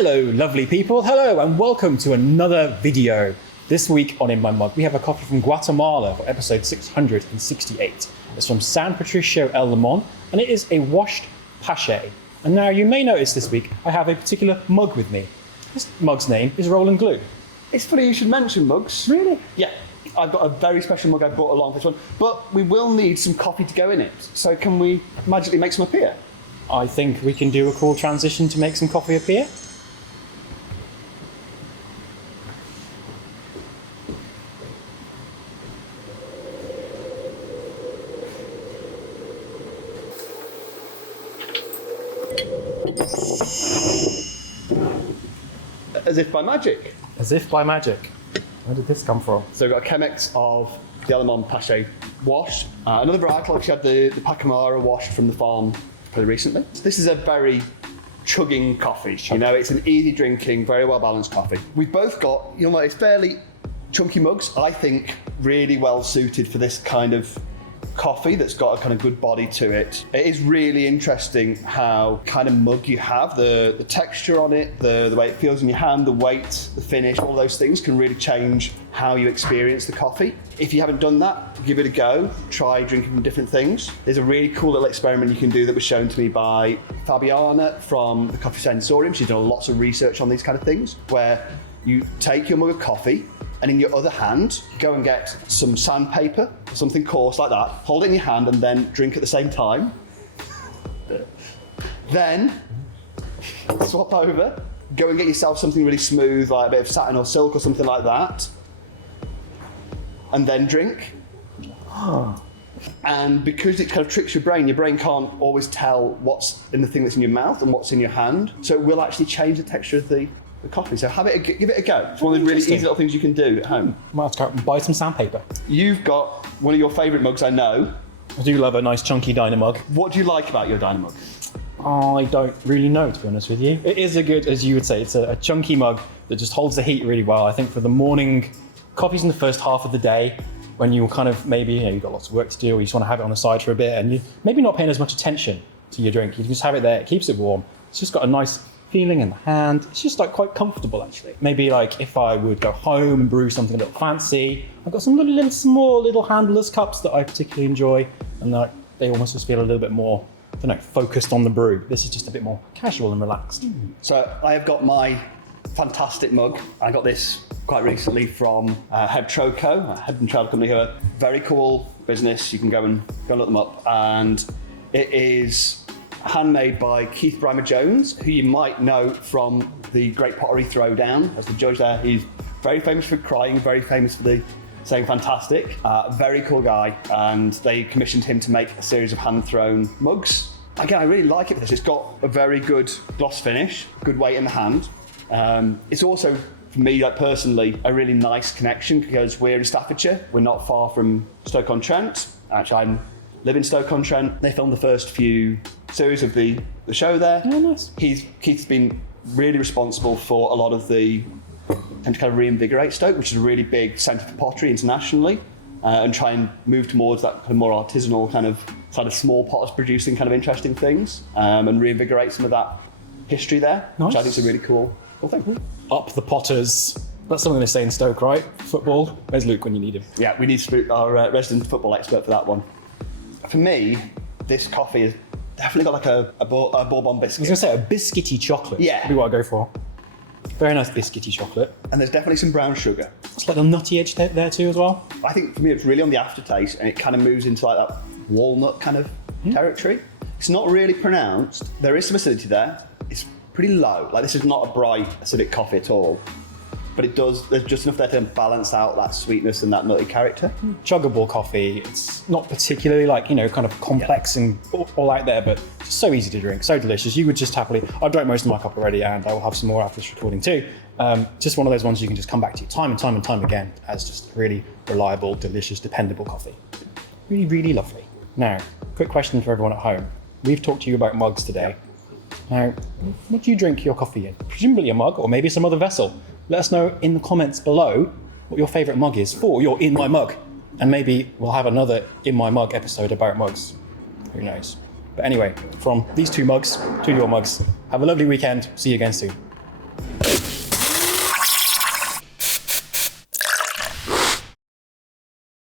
Hello, lovely people. Hello, and welcome to another video. This week on In My Mug, we have a coffee from Guatemala for episode 668. It's from San Patricio El Limon, and it is a washed Pache. And now you may notice this week, I have a particular mug with me. This mug's name is Roland Glue. It's funny you should mention mugs. Really? Yeah. I've got a very special mug I brought along for this one, but we will need some coffee to go in it. So can we magically make some appear? I think we can do a cool transition to make some coffee appear. As if by magic. As if by magic. Where did this come from? So we've got a Chemex of the El Limon Pache wash. Another varietal, actually had the Pacamara washed from the farm pretty recently. So this is a very chugging coffee. You know, it's an easy drinking, very well balanced coffee. We've both got, you'll notice, fairly chunky mugs. I think really well suited for this kind of coffee that's got a kind of good body to it. It is really interesting how kind of mug you have, the texture on it, the way it feels in your hand, the weight, the finish, all those things can really change how you experience the coffee. If you haven't done that, give it a go. Try drinking from different things. There's a really cool little experiment you can do that was shown to me by Fabiana from the Coffee Sensorium. She's done lots of research on these kind of things, where you take your mug of coffee and in your other hand, go and get some sandpaper, something coarse like that, hold it in your hand and then drink at the same time. Then, swap over, go and get yourself something really smooth, like a bit of satin or silk or something like that, and then drink. And because it kind of tricks your brain can't always tell what's in the thing that's in your mouth and what's in your hand, so it will actually change the texture of the coffee. So give it a go. It's one of the really easy little things you can do at home. Might have to go out and buy some sandpaper. You've got one of your favourite mugs, I know. I do love a nice chunky Dyna mug. What do you like about your Dyna mug? I don't really know, to be honest with you. It is a good, as you would say, it's a chunky mug that just holds the heat really well. I think for the morning, coffee's in the first half of the day, when you're kind of maybe, you've got lots of work to do, or you just want to have it on the side for a bit, and you're maybe not paying as much attention to your drink. You can just have it there, it keeps it warm. It's just got a nice feeling in the hand. It's just like quite comfortable, actually. Maybe like if I would go home and brew something a little fancy, I've got some little small little handleless cups that I particularly enjoy, and like they almost just feel a little bit more, I don't know, focused on the brew. This is just a bit more casual and relaxed. So I have got my fantastic mug. I got this quite recently from Heb Troco, a Heb and Trail company, who are a very cool business. You can go and look them up, and it is handmade by Keith Brymer Jones, who you might know from the Great Pottery Throwdown as the judge there. He's very famous for crying, very famous for saying fantastic. Very cool guy, and they commissioned him to make a series of hand-thrown mugs. Again, I really like it because it's got a very good gloss finish, good weight in the hand. It's also, for me, like personally, a really nice connection because we're in Staffordshire. We're not far from Stoke-on-Trent. Actually, I live in Stoke-on-Trent. They filmed the first few series of the show there. Oh, nice. Keith's been really responsible for a lot of the and to kind of reinvigorate Stoke, which is a really big centre for pottery internationally, and try and move towards that kind of more artisanal kind of small potters producing kind of interesting things, and reinvigorate some of that history there, nice. Which I think is a really cool thing. Up the Potters. That's something they say in Stoke, right? Football. Where's Luke when you need him? Yeah, we need our resident football expert for that one. For me, this coffee has definitely got like a Bourbon biscuit. I was going to say a biscuity chocolate. Yeah. That'd be what I go for. Very nice biscuity chocolate. And there's definitely some brown sugar. It's like a nutty edge there too as well. I think for me it's really on the aftertaste, and it kind of moves into like that walnut kind of territory. It's not really pronounced. There is some acidity there. It's pretty low. Like, this is not a bright acidic coffee at all. But there's just enough there to balance out that sweetness and that nutty character. Chuggable coffee. It's not particularly like, kind of complex and all out there, but it's so easy to drink, so delicious. You would just happily, I've drank most of my cup already, and I will have some more after this recording too. Just one of those ones you can just come back to time and time and time again as just really reliable, delicious, dependable coffee. Really, really lovely. Now, quick question for everyone at home. We've talked to you about mugs today. Now, what do you drink your coffee in? Presumably a mug, or maybe some other vessel. Let us know in the comments below what your favourite mug is for your In My Mug. And maybe we'll have another In My Mug episode about mugs. Who knows? But anyway, from these two mugs to your mugs, have a lovely weekend. See you again soon.